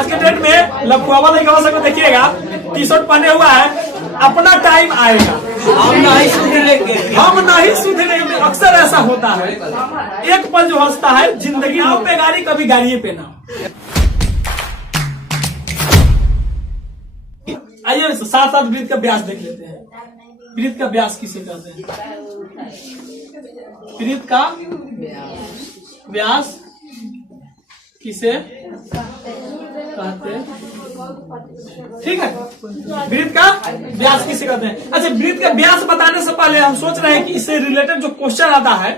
आज के डेट में लखुआवा लड़का सकते देखिएगा, टी शर्ट पहने हुआ है, अपना टाइम आएगा हम नहीं सुधरेंगे, हम नहीं सुधरेंगे। अक्सर ऐसा होता है, एक पल जो हंसता है जिंदगी पे गाड़ी कभी गाड़िए पे ना। आइए साथ साथ वृत्त का व्यास देख लेते हैं। वृत्त का व्यास किसे कहते हैं? वृत्त का व्यास किसे कहते हैं? ठीक है, वृत्त का व्यास किसे कहते हैं? अच्छा, वृत्त का व्यास बताने से पहले हम सोच रहे हैं कि इससे रिलेटेड जो क्वेश्चन आता है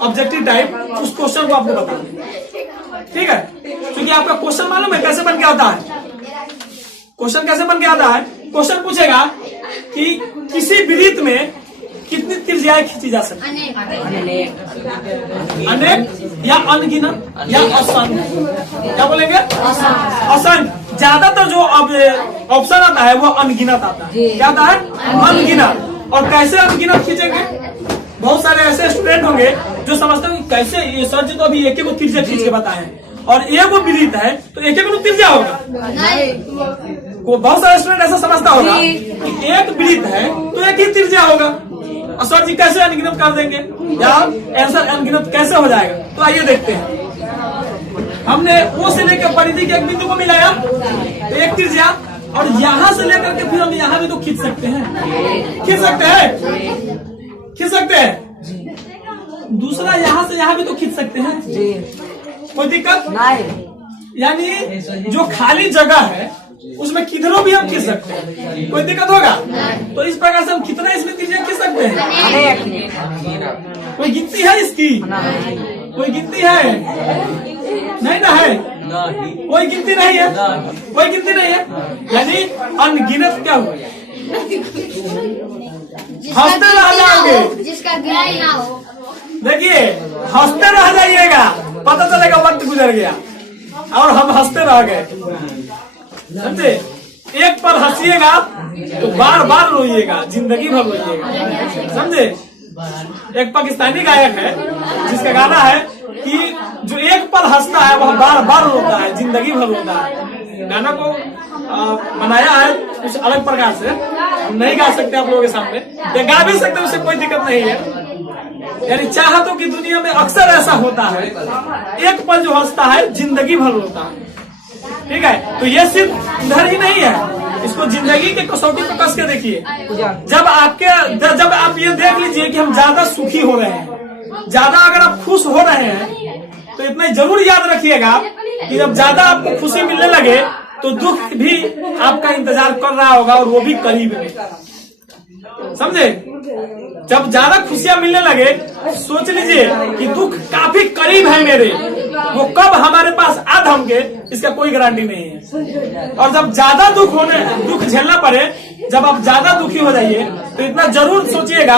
ऑब्जेक्टिव टाइप, उस क्वेश्चन को आपको बता दें। ठीक है, क्योंकि आपका क्वेश्चन मालूम है कैसे बन के आता है? क्वेश्चन कैसे बन के आता है? क्वेश्चन पूछेगा कि किसी वृत्त में कितनी त्रिज्याएं खींची जा सकती है? अनेक या अनगिनत या असंख्य? क्या बोलेंगे? असंख्य। ज्यादातर जो ऑप्शन आता है वो अनगिनत आता है। क्या आता है? अनगिनत। और कैसे अनगिनत खींचेंगे? बहुत सारे ऐसे स्टूडेंट होंगे जो समझते हैं कैसे ये सर जी तो अभी एक एक त्रिज्या खींच के बताए हैं और एक वो वृत्त है तो एक एक त्रिज्या होगा। वो बहुत सारे स्टूडेंट ऐसा समझता होगा कि एक वृत्त है तो एक ही त्रिज्या होगा। और सर जी कैसे अनगिनत कर देंगे या आंसर अनगिनत कैसे हो जाएगा? तो आइए देखते हैं। हमने वो से लेकर परिधि के एक बिंदु को मिलाया तो एक त्रिज्या, और यहाँ से लेकर के फिर हम यहाँ भी तो खींच सकते हैं, खींच सकते हैं, खींच सकते हैं। दूसरा यहाँ से यहाँ भी तो खींच सकते हैं, कोई दिक्कत नहीं। यानी जो खाली जगह है उसमें किधरों भी हम खींच सकते हैं, कोई दिक्कत होगा? तो इस प्रकार से हम कितना इसमें त्रिज्या खींच सकते हैं? कोई गिनती है इसकी? कोई गिनती है? नहीं ना है, कोई गिनती नहीं है, कोई गिनती नहीं है। यानी अनगिनत क्या हुआ? हंसते रह जाओगे, जिसका गिनाई ना हो। देखिए हंसते रह जाइएगा, पता चलेगा वक्त गुजर गया और हम हंसते रह गए। समझे? एक पर हंसिएगा तो बार बार रोइएगा, जिंदगी भर रोइएगा। समझे? एक पाकिस्तानी गायक है जिसका गाना है कि जो एक पल हंसता है वह बार बार रोता है, जिंदगी भर रोता है। गाना को बनाया है कुछ अलग प्रकार से, हम नहीं गा सकते आप लोगों के सामने, या गा भी सकते, उससे कोई दिक्कत नहीं है। यानी चाहतों की दुनिया में अक्सर ऐसा होता है, एक पल जो हंसता है जिंदगी भर रोता है। ठीक है, तो ये सिर्फ इधर ही नहीं है, इसको जिंदगी के कसौटी पर कस के देखिए। जब आप ये देख लीजिए कि हम ज्यादा सुखी हो रहे हैं, ज्यादा अगर आप खुश हो रहे हैं तो इतना जरूर याद रखिएगा कि जब ज्यादा आपको खुशी मिलने लगे तो दुख भी आपका इंतजार कर रहा होगा और वो भी करीब में। समझे? जब ज्यादा खुशियां मिलने लगे सोच लीजिए कि दुख काफी करीब है मेरे, वो कब हमारे पास आ धमके इसका कोई गारंटी नहीं है। और जब ज्यादा दुख झेलना पड़े, जब आप ज्यादा दुखी हो जाइए तो इतना जरूर सोचिएगा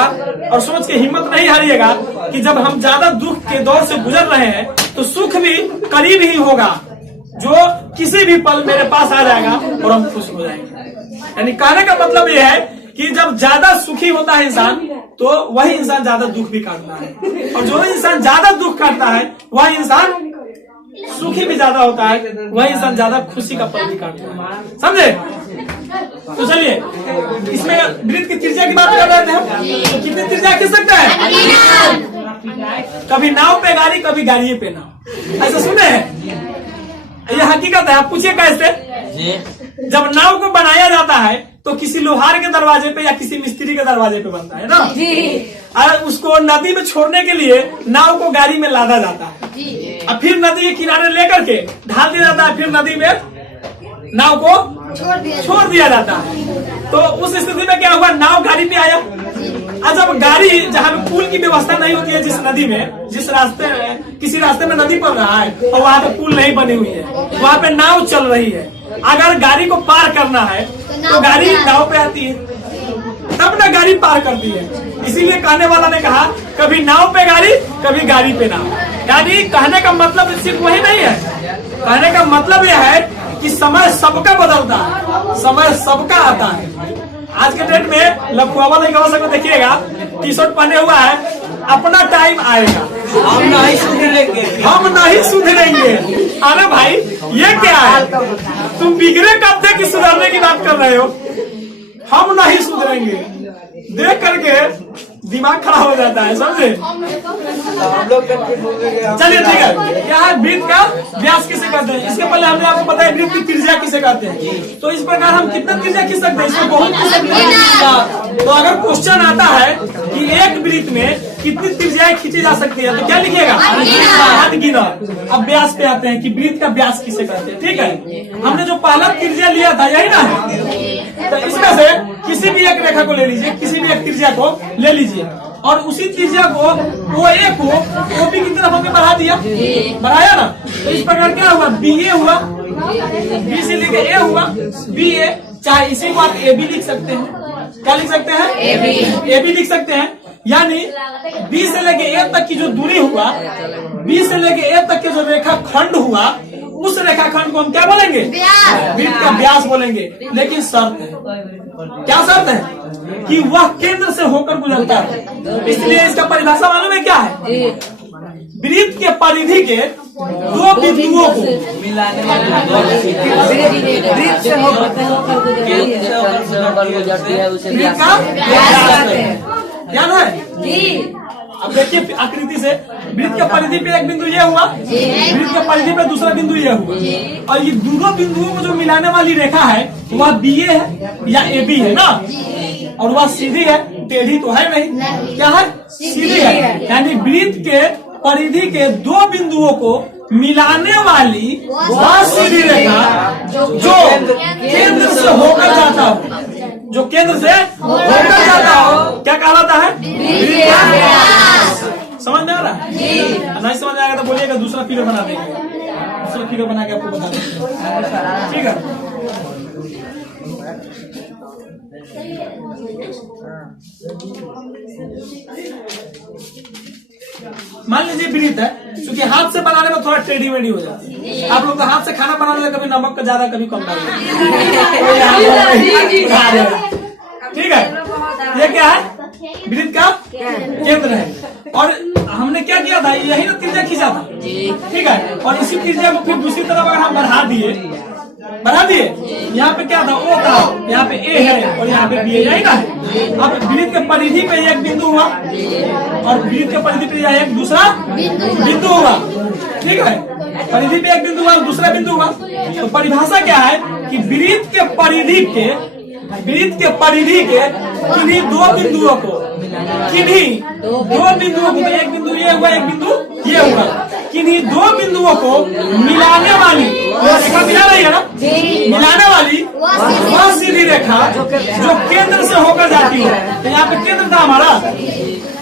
और सोच के हिम्मत नहीं हारिएगा कि जब हम ज्यादा दुख के दौर से गुजर रहे हैं तो सुख भी करीब ही होगा, जो किसी भी पल मेरे पास आ जाएगा और हम खुश हो जाएंगे। यानी कहने का मतलब यह है कि जब ज्यादा सुखी होता है इंसान तो वही इंसान ज्यादा दुख भी काटता है, और जो इंसान ज्यादा दुख काटता है वह इंसान सुखी भी ज्यादा होता है, वही इंसान ज्यादा खुशी का पल भी काटता है। समझे? तो चलिए इसमें वृत्त की त्रिज्या की बात कर रहे थे हम, तो कितनी त्रिज्या खींच सकते हैं? कभी नाव पे गाड़ी, कभी गाड़िए पे नाव, ऐसा सुने हैं? ये हकीकत है। आप पूछिए कैसे? जब नाव को बनाया जाता है तो किसी लोहार के दरवाजे पे या किसी मिस्त्री के दरवाजे पे बनता है ना, और उसको नदी में छोड़ने के लिए नाव को गाड़ी में लादा जाता है, और फिर नदी के किनारे लेकर के ढाल दिया जाता है, फिर नदी में नाव को छोड़ दिया जाता है। तो उस स्थिति में क्या हुआ? नाव गाड़ी पे आया, और जब गाड़ी जहाँ पे पुल की व्यवस्था नहीं होती है, जिस नदी में, जिस रास्ते किसी रास्ते में नदी पड़ रहा है और वहाँ पे पुल नहीं बनी हुई है, वहाँ पे नाव चल रही है, अगर गाड़ी को पार करना है तो गाड़ी नाव पे आती है, तब ना गाड़ी पार करती है। इसीलिए कहने वाला ने कहा कभी नाव पे गाड़ी, कभी गाड़ी पे नाव। यानी कहने का मतलब सिर्फ वही नहीं है, कहने का मतलब यह है कि समय सबका बदलता है, समय सबका आता है। आज के डेट में लखुआवा लड़का सकते देखिएगा, टी शर्ट पहने हुआ है, अपना टाइम आएगा हम नहीं सुधरेंगे, हम नहीं सुधरेंगे। अरे भाई ये क्या है? तुम बिगड़े कब थे कि सुधारने की बात कर रहे हो? हम नहीं सुधरेंगे, देख करके दिमाग खराब हो जाता है, समझे? चलिए ठीक है, क्या है वृत्त का व्यास किसे कहते हैं? इसके पहले हमने आपको बताया वृत्त की त्रिज्या किसे कहते हैं। तो इस प्रकार हम कितना त्रिज्या खींच सकते हैं? इसमें बहुत खींच सकते हैं। तो अगर क्वेश्चन आता है कि एक वृत्त में कितनी त्रिज्याएं खींची जा सकती है, तो क्या लिखिएगा? हद गिना। अब व्यास पे आते हैं कि वृत्त का व्यास किसे कहते हैं। ठीक है, हमने जो पहला त्रिज्या लिया था यही ना है। तो इसमें से किसी भी एक रेखा को ले लीजिए, किसी भी एक त्रिज्या को ले लीजिए और उसी त्रिज्या को OA को OB की तरफ हमने बढ़ा दिया, बढ़ाया ना। तो इस प्रकार क्या हुआ? BA हुआ, B से लेके A हुआ, BA। चाहे इसी को आप AB लिख सकते हैं। क्या लिख सकते हैं? AB लिख सकते हैं। यानी B से लेके A तक की जो दूरी हुआ, B से लेके A तक के जो रेखा खंड हुआ, उस रेखा खंड को हम क्या बोलेंगे? वृत्त का व्यास बोलेंगे। लेकिन शर्त है, क्या शर्त है? कि वह केंद्र से होकर गुजरता है। इसलिए इसका परिभाषा मालूम है क्या है? वृत्त के परिधि के दो बिंदुओं को मिलाने ध्यान है। अब देखिए आकृति से, वृत्त के परिधि पे एक बिंदु ये हुआ, वृत्त के परिधि पे दूसरा बिंदु ये हुआ, और ये दोनों बिंदुओं को जो मिलाने वाली रेखा है वह BA है या AB है ना। और वह सीधी है, टेढ़ी तो है नहीं। क्या है? सीधी है। यानी वृत्त के परिधि के दो बिंदुओं को मिलाने वाली वह सीधी रेखा जो केंद्र से होकर जाता हो, जो केंद्र से होकर जाता हो, क्या कहलाता है? समझ में आ रहा है? नहीं समझ आएगा तो बोलिएगा, दूसरा फिगर बना देंगे, दूसरा फिगर बना के आपको बता देंगे। ठीक है, मान लीजिए वृत्त है, क्योंकि हाथ से बनाने में थोड़ा टेढ़ी मेढ़ी हो जाती है। आप लोग तो हाथ से खाना बनाने में कभी नमक का ज्यादा कभी कम डालते। ठीक है, ये क्या है? वृत्त का केंद्र है। और हमने क्या किया था? यही ना त्रिज्या खींचा था। ठीक है, और इसी त्रिज्या को फिर दूसरी तरफ अगर हम बढ़ा दिए, यहाँ पे क्या था? O था, यहाँ पे A है और यहाँ पे B है, यही ना है। अब वृत्त के परिधि पे एक बिंदु हुआ और वृत्त के परिधि पे एक दूसरा बिंदु हुआ। ठीक है, परिधि पे एक बिंदु हुआ, दूसरा बिंदु हुआ। तो परिभाषा क्या है कि वृत्त के परिधि के किन्हीं दो बिंदुओं को, तो एक बिंदु ये हुआ, एक बिंदु ये हुआ, किन्हीं दो बिंदुओं को मिलाने वाली रेखा मिला रही है ना, मिलाने वाली वह सीधी रेखा जो केंद्र से होकर जाती है। तो यहाँ पे केंद्र था हमारा,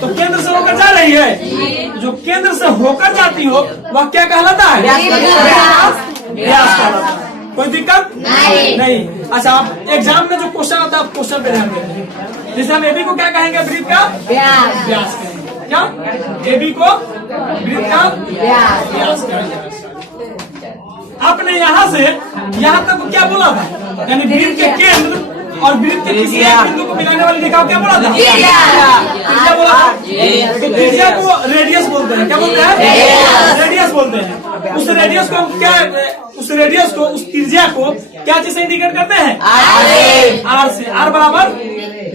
तो केंद्र से होकर जा रही है। जो केंद्र से होकर जाती हो वह क्या कहलाता है? व्यास कहलाता है। कोई दिक्कत नहीं। अच्छा, आप एग्जाम में जो क्वेश्चन आता है आप क्वेश्चन पे ध्यान दें। जैसे हम AB को क्या कहेंगे? वृत्त का व्यास कहेंगे। क्या? AB को वृत्त का व्यास कहेंगे। आपने यहाँ से यहाँ तक क्या बोला था? यानी वृत्त के केंद्र और वृत्त के किसी एक बिंदु को मिलाने वाली रेखा क्या बोला था? त्रिज्या बोला था। तो त्रिज्या को रेडियस बोलते हैं। क्या बोलते हैं? रेडियस बोलते हैं। उस रेडियस को क्या, उस त्रिज्या को क्या चीज से इंडिकेट करते हैं? R से। R बराबर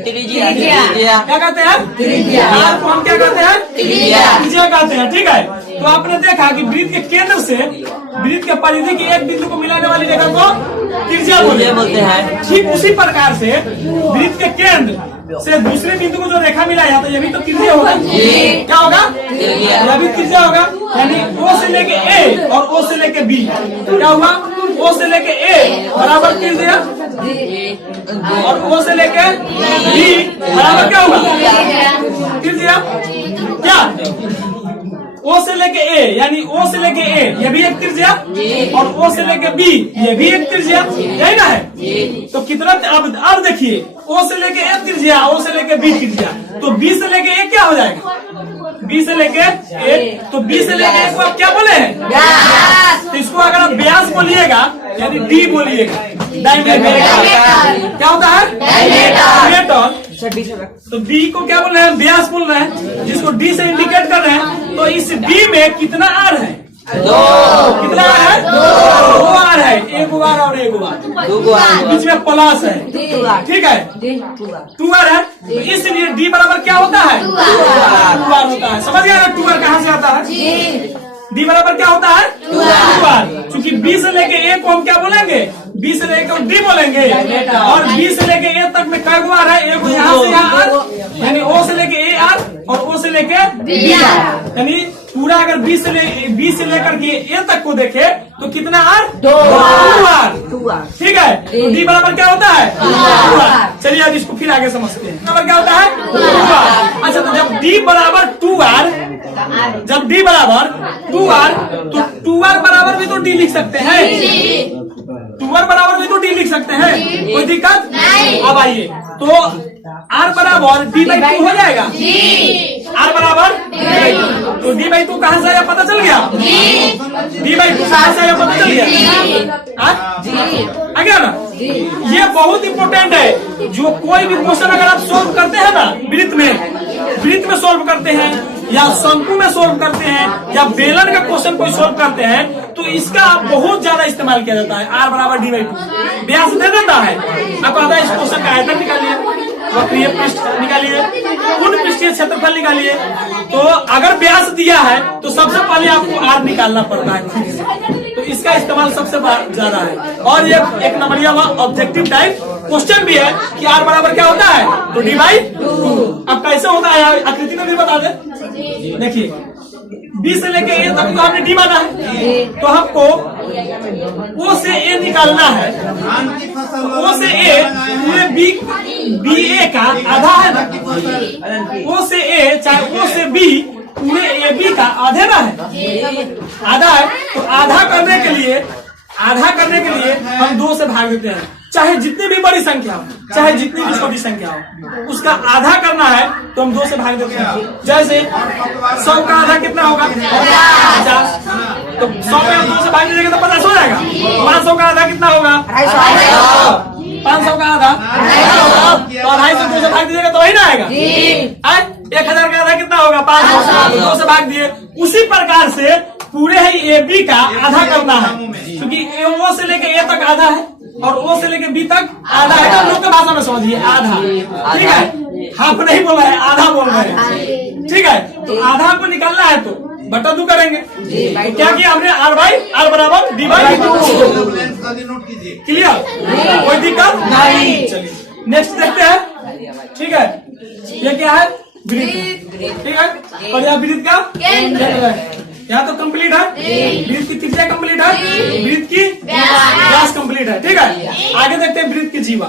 त्रिज्या। क्या कहते हैं? R को हम क्या कहते हैं? त्रिज्या कहते हैं। ठीक है, तो आपने देखा कि वृत्त के केंद्र से वृत्त के परिधि के एक बिंदु को मिलाने वाली रेखा को त्रिज्या बोलते हैं। ठीक उसी प्रकार से वृत्त के केंद्र से दूसरे बिंदु को जो रेखा मिला है, तो ये भी तो त्रिज्या होगा। क्या होगा? यह भी त्रिज्या होगा। यानी O से लेके A और O से लेके B क्या हुआ? O से लेके A बराबर त्रिज्या और O से लेके B बराबर क्या होगा? त्रिज्या। क्या? O से लेके A, यानी O से लेके A ये भी एक त्रिज्या और O से लेके B ये भी एक त्रिज्या, यही ना है। तो कितना? अब देखिए, O से लेके A त्रिज्या, O से लेके B त्रिज्या, तो B से लेके A क्या हो जाएगा? B से लेके A, तो B से लेके A को आप क्या बोले हैं? तो इसको अगर आप व्यास बोलिएगा यानी D बोलिएगा, डायमीटर। क्या होता है? डायमीटर। तो D को क्या बोल रहे हैं? व्यास बोल रहे हैं, जिसको D से इंडिकेट कर रहे हैं। तो इस B में कितना R है? कितना आर है? 2 आर है, 1 आर और 1 आर, बीच में प्लस है, ठीक है, 2 आर है। तो इसलिए डी बराबर क्या होता है? 2 आर होता है। समझ गया ना 2 आर कहाँ से आता है? डी बराबर क्या होता है? 2 आर। चूंकि बी से लेके ए को हम क्या बोलेंगे? बी से लेके डी बोलेंगे, और बी से लेके ए तक में कई आर है? एक यहाँ से यहाँ आर, यानी ओ से लेके ए आर और ओ से लेके डी आर, यानी पूरा अगर बी से लेकर के ए तक को देखे तो कितना आर? 2 आर। ठीक है, तो डी बराबर क्या होता है? 2 आर। चलिए अब इसको फिर आगे समझते हैं। बराबर क्या होता है? 2 आर। अच्छा, तो जब डी बराबर 2 आर, जब डी बराबर 2 आर, तो 2 आर बराबर भी तो डी लिख सकते हैं, 2 आर बराबर भी तो डी लिख सकते हैं, कोई दिक्कत नहीं। अब आइए, तो आर बराबर d/2 हो जाएगा, आर बराबर तो d/2 कहाँ से आया पता चल गया? d/2 कहाँ से आया पता चल गया? आ गया ना? ये बहुत इंपॉर्टेंट है। जो कोई भी क्वेश्चन अगर आप सोल्व करते हैं ना, वृत्त में सोल्व करते हैं, या शंकु में सोल्व करते हैं, या बेलन का क्वेश्चन कोई सोल्व करते हैं, तो इसका बहुत ज्यादा इस्तेमाल किया जाता है। आर बराबर d/2 व्यास दे देता है, आपको आता है इस क्वेश्चन का आयतन निकालिए, वक्रीय पृष्ठ निकालिए, पूर्ण पृष्ठीय क्षेत्रफल निकालिए। तो अगर व्यास दिया है तो सबसे पहले आपको आर निकालना पड़ता है, तो इसका इस्तेमाल सबसे ज्यादा है। और ये एक नंबरिया हुआ ऑब्जेक्टिव टाइप क्वेश्चन भी है कि आर बराबर क्या होता है? तो d/2। अब कैसे होता है आकृति में भी बता दे। देखिए, बी से लेके ए तक तो हमने डी माना है, तो हमको ओ से ए निकालना है। ओ से ए पूरे बी ए का आधा है ना, ओ से ए चाहे ओ से बी पूरे ए बी का आधे ना है, आधा है। तो आधा करने के लिए हम 2 से भाग देते हैं, चाहे जितनी भी बड़ी संख्या हो, चाहे जितनी भी छोटी संख्या हो, उसका आधा करना है तो हम 2 से भाग देते हैं। जैसे 100 का आधा कितना होगा? 50। तो 100 में हम 2 से भाग दीजिएगा तो 50 हो जाएगा। 500 का आधा कितना होगा? 500 का आधा तो 250 से 2 से भाग दीजिएगा तो वही ना आएगा। 1000 का आधा कितना होगा? 500, 2 से भाग दिए। उसी प्रकार से पूरे ही ए बी का आधा करना है, क्योंकि ओ से लेके ए तक आधा है और ओ से लेके बी तक आधा है। तो लोक भाषा में समझिए, आधा, ठीक है, हाफ नहीं बोल रहे हैं, आधा बोल रहे हैं, ठीक है। तो आधा को निकालना है तो बटा 2 करेंगे। तो क्या किया हमने? आर बराबर d/2। क्लियर? कोई दिक्कत नहीं। चलिए नेक्स्ट देखते हैं, ठीक है। ये क्या है? वृत्त, ठीक है। और यह वृत्त का केंद्र, यहाँ तो कंप्लीट है, वृत्त की त्रिज्या कंप्लीट है, वृत्त की व्यास कंप्लीट है, ठीक है। आगे देखते हैं वृत्त की जीवा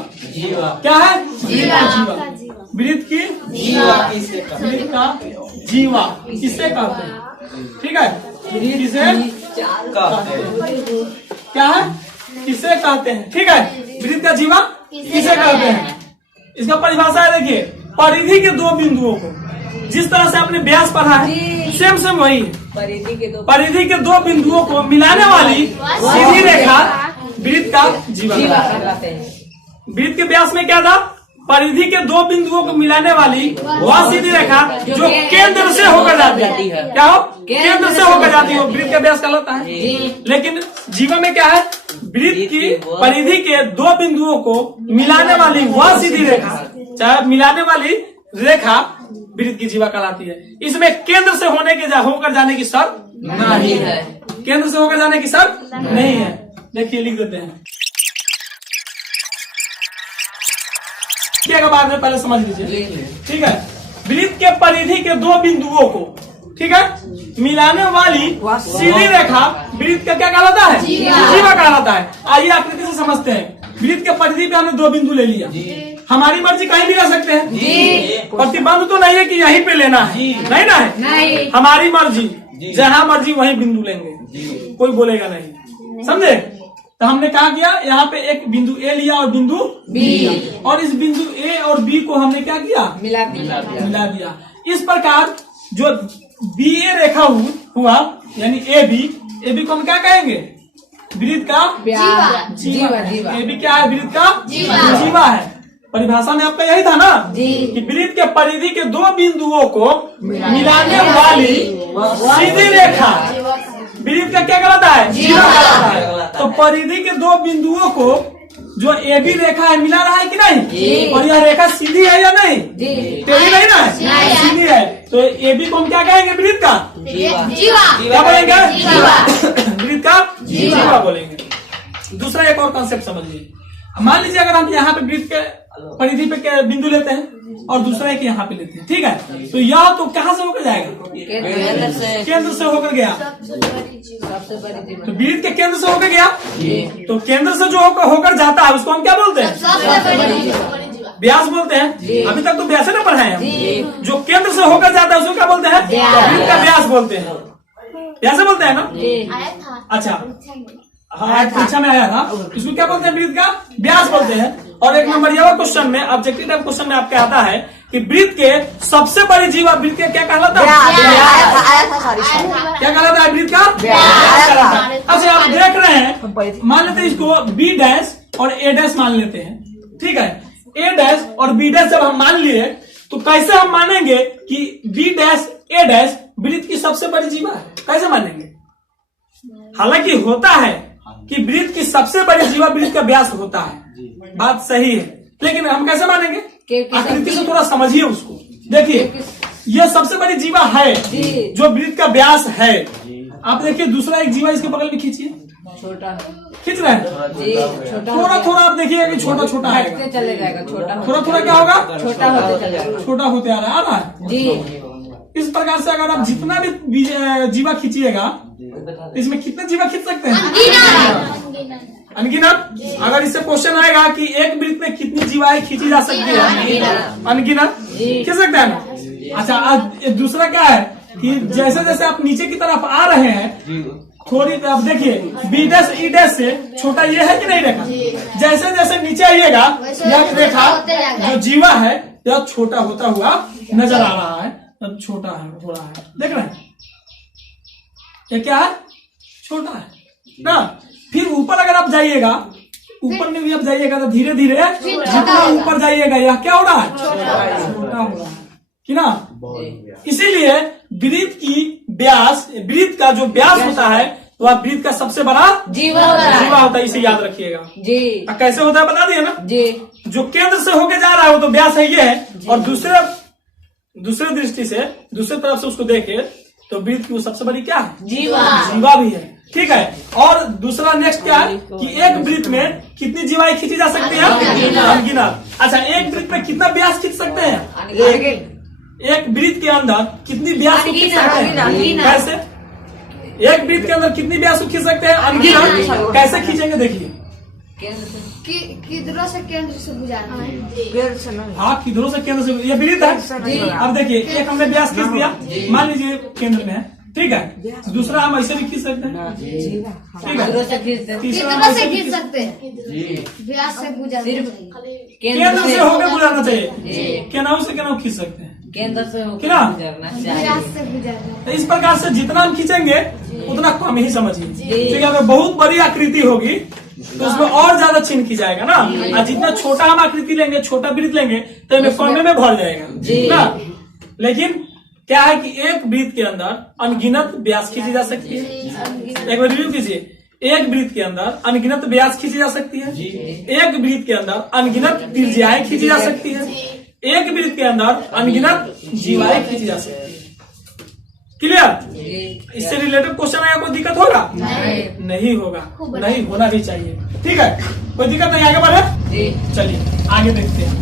क्या है? वृत्त की वृत्त का जीवा किससे कहते हैं? ठीक है, किसे क्या है? किसे कहते हैं? ठीक है, वृत्त का जीवा किसे कहते हैं? इसका परिभाषा है, देखिए, परिधि के 2 बिंदुओं को, जिस तरह से आपने व्यास पढ़ा है सेम वही है। परिधि के 2 बिंदुओं को मिलाने वाली सीधी रेखा वृत्त का जीवा कहलाते हैं। वृत्त के व्यास में क्या था? परिधि के 2 बिंदुओं को मिलाने वाली वह सीधी रेखा जो केंद्र से होकर जाती है। क्या हो? केंद्र से होकर जाती है, वृत्त का व्यास कहलाता है। लेकिन जीवा में क्या है? वृत्त की परिधि के 2 बिंदुओं को मिलाने वाली वह सीधी रेखा, चाहे मिलाने वाली रेखा वृत्त की जीवा कहलाती है। इसमें केंद्र से होकर जाने की शर्त नहीं है, केंद्र से होकर जाने की शर्त नहीं है। देखिए लिख देते हैं, बाद में पहले समझ लीजिए, ठीक है। वृत्त के परिधि के 2 बिंदुओं को, ठीक है, मिलाने वाली सीधी रेखा वृत्त का क्या कहलाता है? जीवा कहलाता है। आइए आकृति से समझते हैं। वृत्त के परिधि पे हमने 2 बिंदु ले लिया, हमारी मर्जी कहीं भी ले सकते हैं, प्रतिबंध तो नहीं है कि यहीं पे लेना है, नहीं ना है, नहीं। हमारी मर्जी, जहां मर्जी वहीं बिंदु लेंगे, कोई बोलेगा नहीं, समझे। तो हमने क्या किया, यहाँ पे एक बिंदु ए लिया और बिंदु बी लिया, और इस बिंदु ए और बी को हमने क्या किया? मिला दिया। इस प्रकार जो बी ए रेखा हुआ, यानी ए बी को हम क्या कहेंगे? वृत्त का जीवा। ए बी क्या है? वृत्त का जीवा है। परिभाषा में आपका यही था ना कि वृत्त के परिधि के 2 बिंदुओं को मिलाने वाली सीधी रेखा वृत्त का क्या कहलाता है? जीवा कहलाता है। तो परिधि के दो बिंदुओं को जो ए बी रेखा है मिला रहा है कि नहीं? और यह रेखा सीधी है या नहीं? टेढ़ी नहीं ना है, सीधी है। तो ए बी को हम क्या कहेंगे? वृत्त का जीवा। क्या बोलेंगे? वृत्त का जीवा बोलेंगे। दूसरा एक और कॉन्सेप्ट समझिए। मान लीजिए अगर हम यहाँ पे वृत्त के परिधि पे बिंदु लेते हैं और दूसरा एक यहाँ पे लेते हैं, ठीक है? तो यह तो कहाँ से होकर जाएगा? केंद्र से होकर गया। तो वृत्त के केंद्र से होकर गया। तो केंद्र से जो होकर जाता है उसको हम क्या बोलते हैं? व्यास बोलते हैं। अभी तक तो व्यास ना पढ़ाए हम। जो केंद्र से होकर जाता है उसको क्या बोलते हैं? वृत्त का व्यास बोलते हैं। व्यास बोलते हैं ना? अच्छा, हाँ परीक्षा में आया था। इसको क्या बोलते हैं? वृत्त का व्यास बोलते हैं। और एक नंबर यह क्वेश्चन में, ऑब्जेक्टिव टाइप क्वेश्चन में आपके आता है कि वृत्त के सबसे बड़ी जीवा वृत्त के क्या कहलाता है? क्या कहलाता है? वृत्त का व्यास कहलाता है। अच्छा, आप देख रहे हैं, मान लेते हैं इसको बी डैश और ए डैश मान लेते हैं, ठीक है? ए डैश और बी डैश जब हम मान लिए तो कैसे हम मानेंगे कि बी डैश ए डैश वृत्त की सबसे बड़ी जीवा है? कैसे मानेंगे? हालांकि होता है कि वृत्त की सबसे बड़ी जीवा वृत्त का व्यास होता है, बात सही है, लेकिन हम कैसे मानेंगे? आकृति से थोड़ा समझिए उसको। देखिए, यह सबसे बड़ी जीवा है जो वृत्त का व्यास है। आप देखिए दूसरा एक जीवा इसके बगल में खींचिए, छोटा खींच रहे हैं, थोड़ा थोड़ा आप देखिए कि छोटा छोटा है, चले जाएगा। छोटा थोड़ा क्या होगा? छोटा होते चले जाएगा। छोटा होते आ रहा है जी। इस प्रकार से अगर आप जितना भी जीवा खींचिएगा, इसमें कितने जीवा खींच सकते हैं? अनगिनत। अगर इससे क्वेश्चन आएगा कि एक वृत्त में कितनी जीवाएं खींची जा सकती है? अनगिनत खींच सकते हैं ना? अच्छा, आज दूसरा क्या है कि जैसे जैसे आप नीचे की तरफ आ रहे हैं, थोड़ी आप देखिए बी डैश ई डैश से छोटा ये है कि नहीं रेखा? जैसे जैसे नीचे आइएगा यह रेखा जो जीवा है यह छोटा होता हुआ नजर आ रहा है। तब छोटा है, हो रहा है, देख रहे हैं? ये क्या है? छोटा है ना। फिर ऊपर अगर आप जाइएगा, ऊपर में भी आप जाइएगा तो धीरे धीरे जितना ऊपर जाइएगा यह क्या हो रहा है? छोटा हो रहा है कि ना। इसीलिए वृत्त की व्यास, वृत्त का जो व्यास होता है वह वृत्त का सबसे बड़ा जीवा होता है। इसे याद रखिएगा जी। कैसे होता है बता दिए ना जी। जो केंद्र से होके जा रहा है वो तो व्यास है ये है, और दूसरे दृष्टि से दूसरे तरफ से उसको देखे तो वृत्त की वो सबसे बड़ी क्या है? जीवा भी है, ठीक है। और दूसरा नेक्स्ट क्या है कि एक वृत्त में कितनी जीवाएं खींची जा सकती है? अनगिनत। अच्छा, एक वृत्त में कितना व्यास खींच सकते हैं? एक वृत्त के अंदर कितनी व्यास को खींच सकते हैं? कैसे? एक वृत्त के अंदर कितनी व्यास को खींच सकते हैं? अनगिनत। कैसे खींचेंगे देखिए। किधरों से केंद्र से गुजारना है। हाँ, किधरों से केंद्र से, ये वृत्त है। अब देखिए, एक हमने व्यास खींच दिया, मान लीजिए केंद्र में है, ठीक है। दूसरा हम ऐसे भी खींच सकते हैं, ठीक है। किधरों से खींच सकते हैं? व्यास से गुजारना, केंद्र से होकर गुजारना चाहिए। केनाऊ से केनाऊ खींच सकते हैं, केंद्र से व्यास से गुजारना। तो इस प्रकार से जितना हम खींचेंगे उतना कम ही समझिए, ठीक है। अगर बहुत बड़ी आकृति होगी तो उसमें और ज्यादा चिन्ह की जाएगा ना, और जितना छोटा हम आकृति लेंगे, छोटा वृत्त लेंगे तो हमें फॉर्मे में भर जाएगा ना। लेकिन क्या है कि एक वृत्त के अंदर अनगिनत व्यास खींची जा सकती है। एक बार रिव्यू कीजिए, एक वृत्त के अंदर अनगिनत व्यास खींची जा सकती है, एक वृत्त के अंदर अनगिनत त्रिज्याएं खींची जा सकती है, एक वृत्त के अंदर अनगिनत जीवाएं खींची जा सकती है। क्लियर? इससे रिलेटेड क्वेश्चन आया, कोई दिक्कत होगा? नहीं होगा, नहीं होना भी चाहिए, ठीक है। कोई दिक्कत नहीं, आगे बढ़े। चलिए आगे देखते हैं।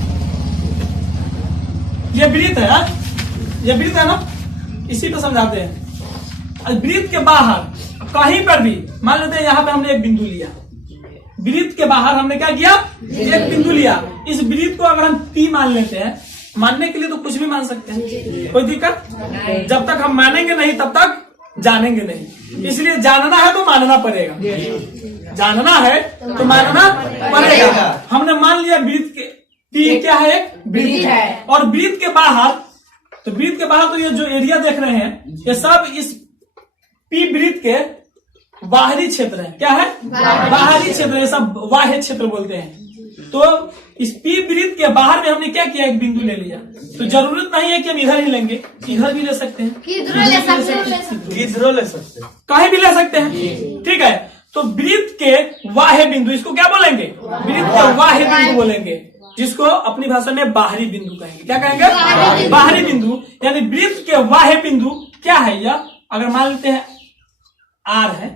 ये वृत्त है, ये वृत्त है ना, इसी पे समझाते हैं। वृत्त के बाहर कहीं पर भी मान लेते हैं, यहाँ पे हमने एक बिंदु लिया, वृत्त के बाहर हमने क्या किया? एक बिंदु लिया। इस वृत्त को अगर हम P मान लेते हैं, मानने के लिए तो कुछ भी मान सकते हैं, कोई दिक्कत? जब तक हम मानेंगे नहीं तब तक जानेंगे नहीं। इसलिए जानना है तो मानना पड़ेगा, जानना है तो मानना पड़ेगा। हमने मान लिया वृत्त के P क्या है? एक वृत्त है। और वृत्त के बाहर, तो वृत्त के बाहर तो ये जो एरिया देख रहे हैं ये सब इस P वृत्त के बाहरी क्षेत्र है। क्या है? बाहरी क्षेत्र, ये सब बाह्य क्षेत्र बोलते हैं। तो इस पी वृत्त के बाहर में हमने क्या किया, एक बिंदु ले लिया। तो जरूरत नहीं है कि हम इधर ही लेंगे, इधर भी ले सकते हैं, किधरो ले सकते इधर ले सकते हैं, कहीं भी ले सकते हैं। ठीक है, तो वृत्त के बाह्य बिंदु, इसको क्या बोलेंगे, वृत्त के बाह्य बिंदु बोलेंगे, जिसको अपनी भाषा में बाहरी बिंदु कहेंगे। क्या कहेंगे, बाहरी बिंदु। यानी वृत्त के बाह्य बिंदु क्या है, यह अगर मान लेते हैं आर है,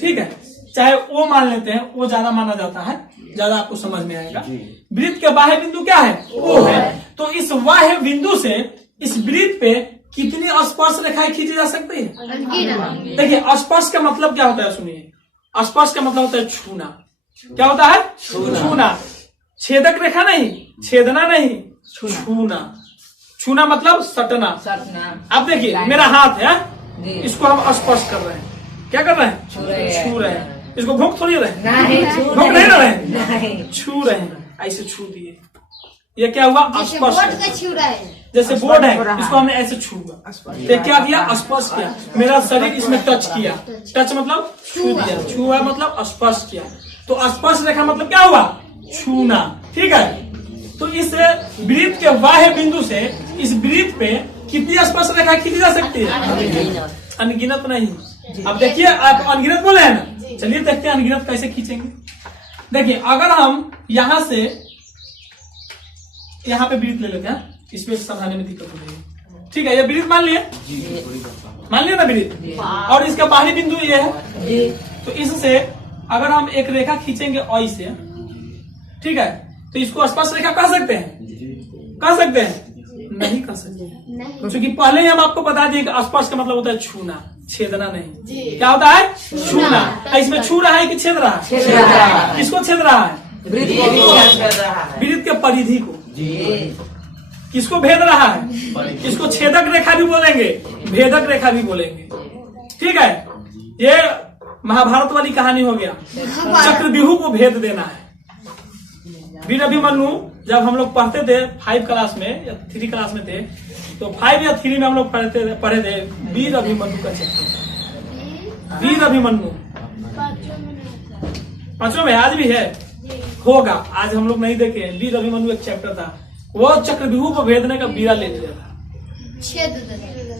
ठीक है, चाहे वो मान लेते हैं, वो ज्यादा माना जाता है, ज्यादा आपको समझ में आएगा। वृत्त के बाह्य बिंदु क्या है, ओ है। तो इस बाह्य बिंदु से इस वृत्त पे कितनी स्पर्श रेखाएं खींची जा सकती है। देखिए स्पर्श का मतलब क्या होता है, सुनिए, स्पर्श का मतलब होता है छूना। क्या होता है, छूना। छेदक रेखा नहीं, छेदना नहीं, छूना। छूना मतलब सटना। अब देखिए मेरा हाथ है, इसको हम स्पर्श कर रहे हैं, क्या कर रहे हैं, छू रहे हैं। इसको भूख थोड़ी रहे, भूख नहीं रहे हैं, छू रहे हैं, ऐसे छू दिए, ये क्या हुआ, स्पर्श। जैसे बोर्ड है, इसको हमने ऐसे छुआ, तो क्या किया, स्पर्श किया, मेरा शरीर इसमें टच किया। टच मतलब छू दिया, छुआ मतलब स्पर्श किया। तो स्पर्श रेखा मतलब क्या हुआ, छूना। ठीक है, तो इस वृत्त के बाह्य बिंदु से इस वृत्त पे कितनी स्पर्श रेखा खींची जा सकती है, अनगिनत नहीं। अब देखिए आप अनगिनत बोले हैं ना, चलिए देखते हैं अनगिनत कैसे खींचेंगे। देखिए अगर हम यहां से यहाँ पे वृत्त ले लेते हैं, इसमें समझाने में दिक्कत हो रही है। ठीक है, ये वृत्त मान लिया ना वृत्त, और इसका बाहरी बिंदु ये है। तो इससे अगर हम एक रेखा खींचेंगे ऐसे, ठीक है, तो इसको स्पर्श रेखा कह सकते हैं, कह सकते हैं, नहीं कह सकते, क्योंकि पहले ही हम आपको बता दिए कि स्पर्श का मतलब होता है छूना, छेदना नहीं। क्या होता है, छूना। इसमें छू रहा है कि छेद रहा है, किसको छेद रहा है, वृत्त के परिधि को। किसको भेद रहा है, इसको छेदक रेखा भी बोलेंगे, भेदक रेखा भी बोलेंगे। ठीक है, ये महाभारत वाली कहानी हो गया, चक्रव्यूह को भेद देना है। वीर अभिमन्यु जब हम लोग पढ़ते थे 5 क्लास में या 3 क्लास में थे, तो 5 या 3 में हम लोग पढ़े थे वीर अभिमन्यु का चैप्टर। वीर अभिमन्यु 5 में आज भी है, होगा, आज हम लोग नहीं देखे। वीर अभिमन्यु एक चैप्टर था, वो चक्रव्यूह को भेदने का बीड़ा ले लिया था।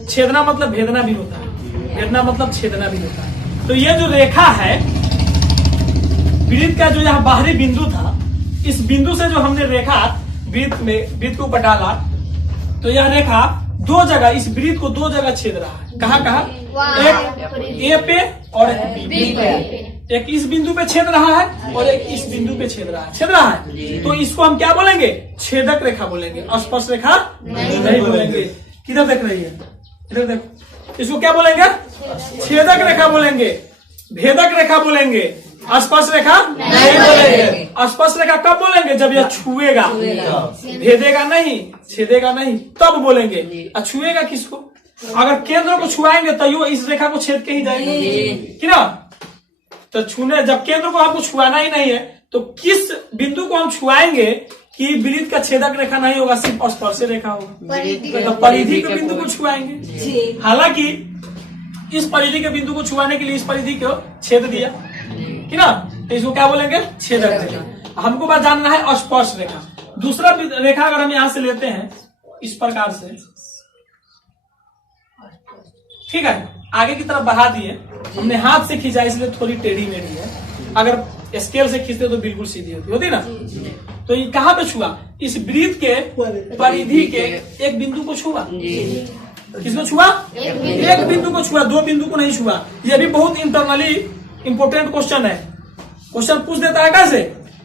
छेदना मतलब भेदना भी होता है, भेदना मतलब छेदना भी होता है। तो ये जो रेखा है वृत्त का, जो यहाँ बाहरी बिंदु था, इस बिंदु से जो हमने रेखा वृत्त के ऊपर डाला, तो यह रेखा दो जगह, इस वृत्त को 2 जगह छेद रहा है। कहाँ कहाँ, एक ए पे और बी पे। एक इस बिंदु पे छेद रहा है और एक इस बिंदु पे छेद रहा है। तो इसको हम क्या बोलेंगे, छेदक रेखा बोलेंगे, स्पर्श रेखा नहीं बोलेंगे। किधर देख रही है, इधर देखो, इसको क्या बोलेंगे, छेदक रेखा बोलेंगे, भेदक रेखा बोलेंगे, स्पर्श रेखा नहीं बोलेंगे। स्पर्श रेखा कब बोलेंगे, जब यह छुएगा, भेदेगा नहीं, छेदेगा नहीं, तब बोलेंगे। छुएगा किसको, अगर केंद्र को छुआएंगे तो यो इस रेखा को छेद के ही जाएंगे, कि ना। तो छूने, जब केंद्र को आपको छुआना ही नहीं है, तो किस बिंदु को हम छुआएंगे कि वृत्त का छेदक रेखा नहीं होगा, सिर्फ स्पर्श रेखा होगा, तो परिधि के बिंदु को छुआएंगे। हालांकि इस परिधि के बिंदु को छुआने के लिए इस परिधि को छेद दिया, कि ना, तो इसको क्या बोलेंगे, छेदक रेखा। हमको बस जानना है स्पर्श रेखा। दूसरा रेखा अगर हम यहां से लेते हैं इस प्रकार से, ठीक है, आगे की तरफ बढ़ा दिए, हमने हाथ से खींचा इसलिए थोड़ी टेढ़ी मेढ़ी है, अगर स्केल से खींचते तो बिल्कुल सीधी होती ना। तो ये कहाँ पे छुआ, इस वृत्त के परिधि के एक बिंदु को छुआ। किसको छुआ, एक बिंदु को छुआ, 2 बिंदु को नहीं छुआ। ये भी बहुत इंटरनली इंपोर्टेंट क्वेश्चन है, क्वेश्चन पूछ देता है कैसे,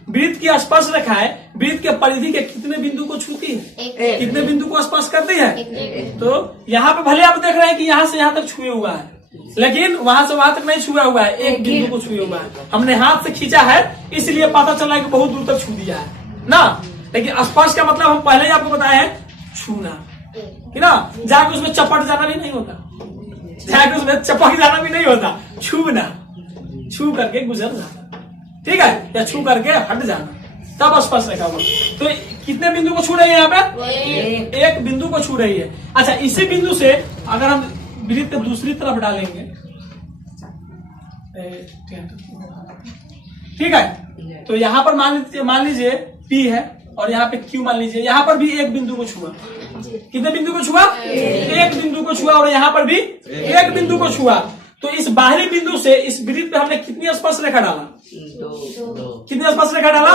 वृत्त की स्पर्श रेखा है, वृत्त के परिधि के कितने बिंदु को छूती है, कितने बिंदु को स्पर्श करती है। तो यहाँ पे भले आप देख रहे हैं कि यहाँ से यहाँ तक छुए हुआ है, लेकिन वहां से वहां तक नहीं छुआ हुआ है, एक बिंदु को छुए हुआ है। हमने हाथ से खींचा है इसलिए पता चला कि बहुत दूर तक छू दिया है ना। लेकिन स्पर्श का मतलब हम पहले ही आपको बताए हैं, छूना, कि ना। जाके उसमें चपट जाना भी नहीं होता, जाके उसमें चपक जाना भी नहीं होता, छूना, छू करके गुजर जाना, ठीक है, या छू करके हट जाना, तब स्पर्श रेखा हुआ। तो कितने बिंदु को छू रही है यहाँ पे, एक बिंदु को छू रही है। अच्छा, इसी बिंदु से अगर हम वृत्त दूसरी तरफ डालेंगे, ठीक है। तो यहाँ पर मान लीजिए P है और यहाँ पे Q मान लीजिए, यहाँ पर भी एक बिंदु को छुआ। कितने बिंदु को छुआ? एक बिंदु को छुआ और यहाँ पर भी एक बिंदु को छुआ। तो इस बाहरी बिंदु से इस वृत्त पे हमने कितनी स्पर्श रेखा डाला? कितनी स्पर्श रेखा डाला?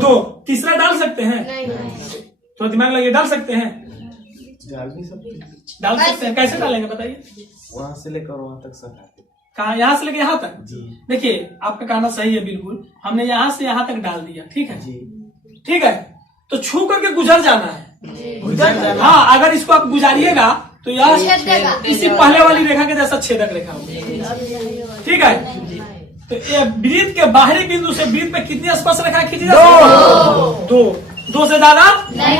2। तीसरा डाल सकते हैं? तो दिमाग लगे, डाल सकते हैं? डाल सकते हैं। कैसे डालेंगे बताइए? वहां से लेकर वहां तक सर कहा? यहाँ से लेकर यहाँ तक? देखिए आपका कहना सही है बिल्कुल। हमने यहाँ से यहाँ तक डाल दिया, ठीक है जी, ठीक है। तो छू करके गुजर जाना है। हाँ, अगर इसको आप गुजारिएगा तो यह इसी पहले वाली रेखा के जैसा छेदक रेखा होगी, ठीक है। तो ये वृत्त के बाहरी बिंदु से वृत्त पे कितनी स्पर्श रेखा खींची जा सकती है? 2 से ज्यादा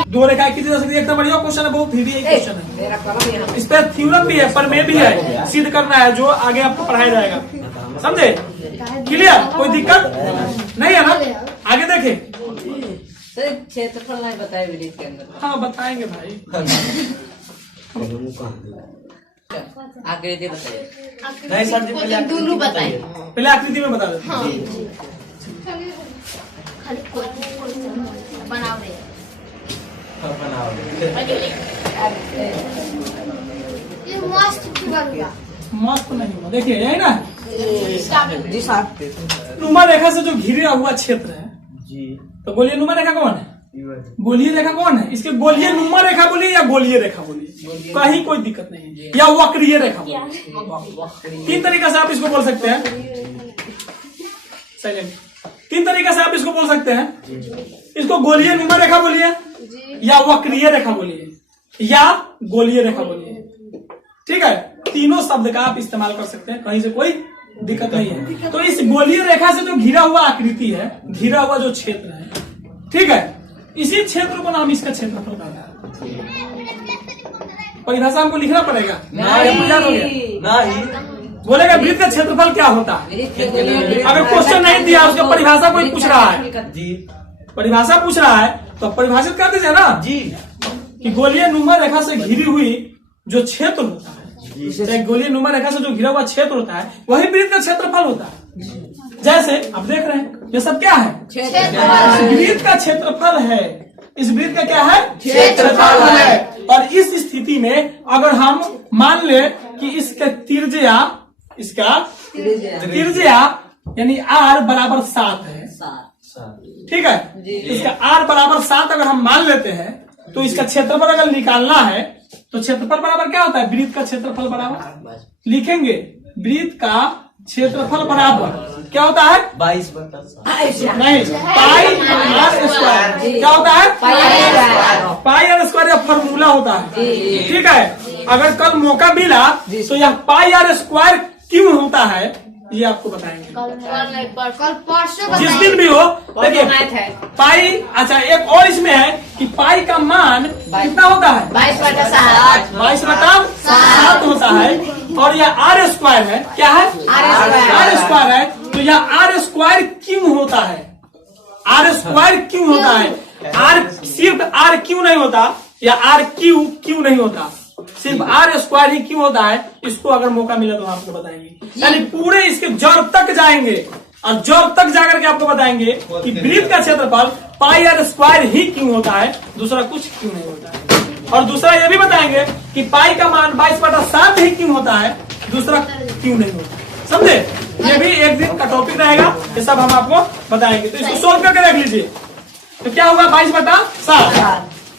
2 रेखाएं खींची जा सकती है। एकदम बढ़िया क्वेश्चन है, बहुत ही क्वेश्चन है। इस पर थ्योरम भी है, प्रमेय भी है, सिद्ध करना है, जो आगे आपको पढ़ाया जाएगा। समझे? क्लियर? कोई दिक्कत नहीं है ना? आगे देखें। क्षेत्रफल नहीं बताए वृत्त के अंदर। हाँ बताएंगे भाई। आकृति बताइए। नहीं सर जी, दोनों बताए। पहले आकृति में बता देते हैं। बनाओ रे। ये मस्त फिगर हुआ। मस्त नहीं हुआ, देखिए यही ना, जी साहब। नुमा रेखा से जो घिरा हुआ क्षेत्र है जी, तो गोलीय नुमा रेखा कौन है? गोलीय रेखा कौन है? इसके गोलीय नुमा रेखा बोलिए या गोलीय रेखा बोलिए, कहीं कोई दिक्कत नहीं है, या वक्रीय रेखा बोलिए। 3 तरीका से आप इसको बोल सकते हैं। साइलेंट। 3 तरीका से आप इसको बोल सकते हैं। इसको गोलीय नुमा रेखा बोलिए, या वक्रीय रेखा बोलिए, या गोलीय रेखा बोलिए, ठीक है। तीनों शब्द का आप इस्तेमाल कर सकते हैं, कहीं से कोई दिक्कत नहीं है। तो इस गोलीय रेखा से जो घिरा हुआ आकृति है, घिरा हुआ जो क्षेत्र है, ठीक है, इसी क्षेत्र को नाम इसका क्षेत्रफल कहते हैं। परिभाषा हमको लिखना पड़ेगा? नहीं बोलेगा वृत्त का क्षेत्रफल क्या होता है? अगर क्वेश्चन नहीं दिया, उसका परिभाषा कोई पूछ रहा है जी, परिभाषा पूछ रहा है तो परिभाषित कर दीजिए ना जी, कि गोलीय नुमा रेखा से घिरी हुई जो क्षेत्र होता है, गोलीय नुमा रेखा से जो घिरा हुआ क्षेत्र होता है, वही वृत्त का क्षेत्रफल होता है। जैसे आप देख रहे हैं ये सब क्या है? वृत्त का क्षेत्रफल है। इस वृत्त का क्या है? क्षेत्रफल है। और इस स्थिति में अगर हम मान ले कि इसका त्रिज्या यानी r बराबर 7 है, ठीक है, इसका r बराबर 7 अगर हम मान लेते हैं तो इसका क्षेत्रफल अगर निकालना है तो क्षेत्रफल बराबर क्या होता है? वृत्त का क्षेत्रफल बराबर लिखेंगे, वृत्त का क्षेत्रफल बराबर क्या होता है? 22/7 नहीं, पाई आर स्क्वायर। क्या होता है? पाई आर स्क्वायर। यह फॉर्मूला होता है, ठीक है। अगर कल मौका मिला तो यह पाई आर स्क्वायर क्यों होता है ये आपको बताएंगे कल परसों जिस दिन भी हो। देखिए पाई, अच्छा एक और इसमें है कि पाई का मान कितना होता है? 22/7 22/7 होता है। और यह आर स्क्वायर है। क्या है? आर स्क्वायर है। तो यह आर स्क्वायर क्यों होता है? आर स्क्वायर क्यों होता है? आर सिर्फ आर क्यों नहीं होता या आर क्यों नहीं होता, सिर्फ आर स्क्वायर ही क्यों होता है? इसको अगर मौका मिला तो आपको बताएंगे। यानी पूरे इसके जड़ तक जाएंगे और जड़ तक जाकर के आपको बताएंगे कि वृत्त का क्षेत्रफल पाई आर स्क्वायर ही क्यों होता है, दूसरा कुछ क्यों नहीं होता है। और दूसरा ये भी बताएंगे कि पाई का मान 22/7 ही क्यों होता है, दूसरा क्यों नहीं होता। समझे? ये भी एक दिन का टॉपिक रहेगा, ये सब हम आपको बताएंगे। तो इसको सोल्व करके देख लीजिए। तो क्या हुआ? 22/7।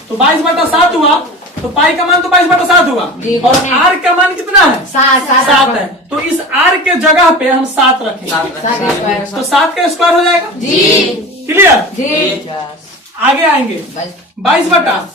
तो 22/7 हुआ तो पाई का मान तो 22/7 हुआ और आर का मान कितना है? 7 है। तो इस आर के जगह पे हम 7 रखेंगे तो 7 का स्क्वायर हो जाएगा जी। क्लियर? आगे आएंगे 22/7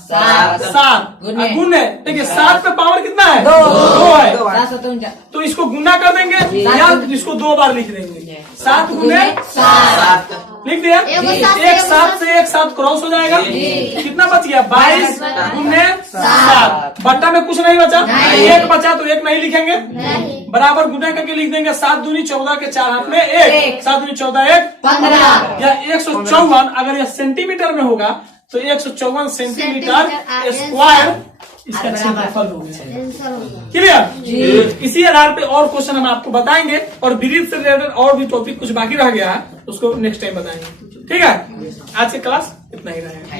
गुने। देखिए 7 पे पावर कितना है? 2 है। तो इसको गुना कर देंगे या इसको 2 बार लिख देंगे। 7 गुने 7 लिख दिया। एक 7 से एक 7 क्रॉस हो जाएगा। कितना बच गया? 22 गुने 7। बट्टा में कुछ नहीं बचा, एक बचा तो एक नहीं लिखेंगे, बराबर गुना करके लिख देंगे। 7 दूनी 14 के 4 हाथ में 1, 7 दूनी 14 1 15 या 154। अगर यह सेंटीमीटर में होगा तो 154 सेंटीमीटर स्क्वायर इसका क्षेत्रफल हो गया। आंसर होगा। क्लियर? इसी आधार पे और क्वेश्चन हम आपको बताएंगे और ब्रीथ से रिलेटेड और भी टॉपिक कुछ बाकी रह गया है उसको नेक्स्ट टाइम बताएंगे। ठीक है, आज की क्लास इतना ही रहेगा।